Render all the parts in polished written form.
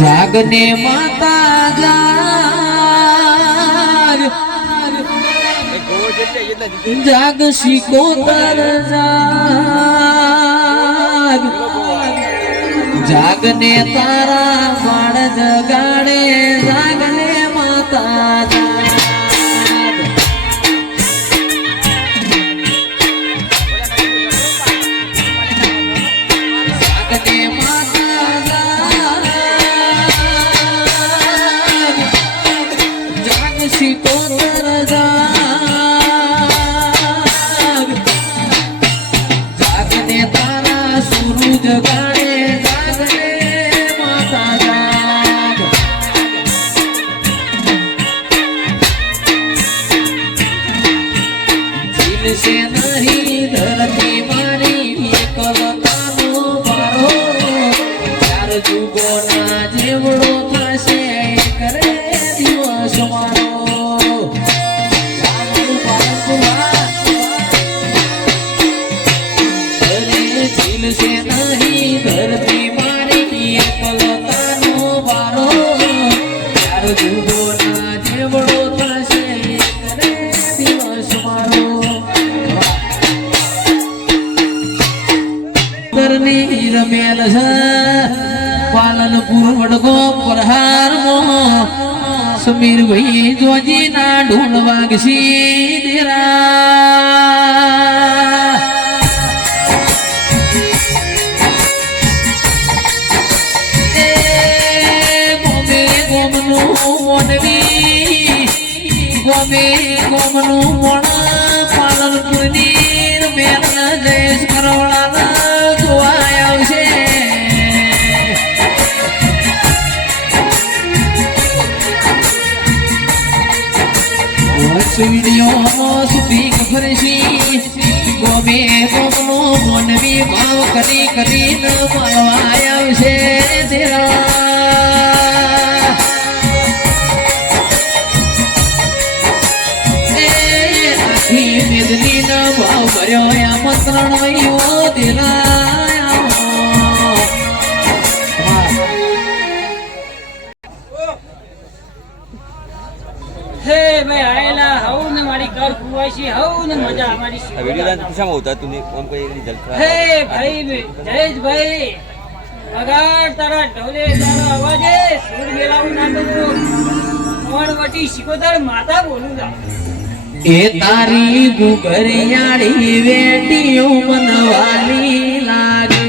જાગને માતા જાગ જાગ શિકોતર જાગ જાગને તારા બાળ જગાડે જાગને માતા જાગ જાગને માતા જાગ જાગ શિકોતર જાગ જાગને તારા સૂરજ જગાડે से नहीं धरती मारी एकलतानो बारो चार जुगो ना जेवड़ो थशे करे दिवस मारो दिल से नहीं धरती मारी एकलतानो बारो चार जुगो ना जेवड़ो थशे करे दिवस मारो रमेल पालनपुर वडगो प्रहार मो समीर भाई जोजी ना ढोल वागसी तेरा गोमे गोमनु मोनवी गोमे गोमनु मोण पालनपुर नी रमेल जयेश करवड़ा वीडियो शूटिंग फरशी गोमे गोमनो मोनवी भाव करी करी न मालवाया से तेरा आखी मेदनी न भाव भर्यो या मंत्रण वयो तेरा हे भाई आयला हाउ न मारी कर कुवाशी हाउ न मजा हमारी वीडियो दान कशाમાં होता तुम्ही कोण કોઈ રિઝલ્ટ हे भाई जयेश भाई अगर तारा ढोले तारा आवाजे सुर मेलाऊ ना तो मोणवटी शिकोतर माता बोलू जा ए तारी गुगरियाड़ी बेटियों मनवाली लागे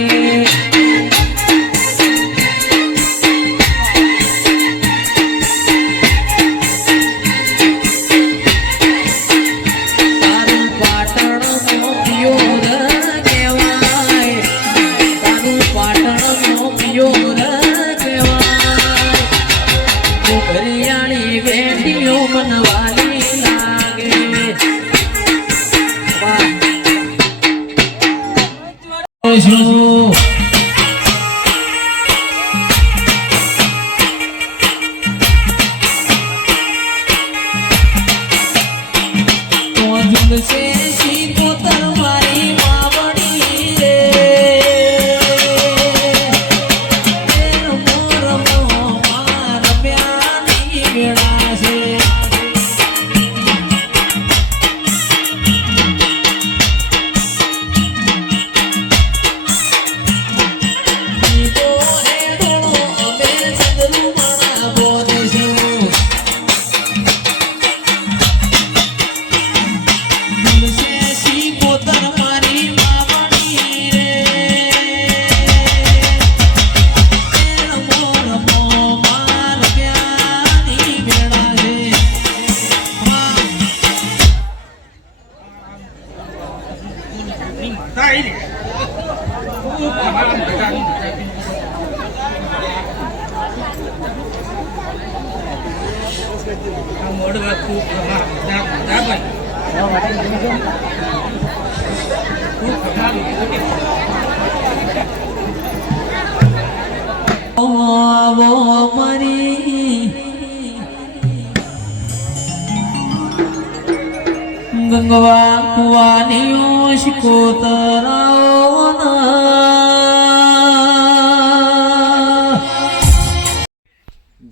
गंगवा कुआनियों शिकोतराओ ना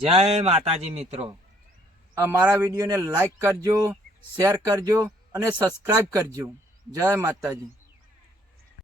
જય માતાજી મિત્રો. અમારા વિડીયોને લાઈક કરજો, શેર કરજો અને સબસ્ક્રાઇબ કરજો. જય માતાજી.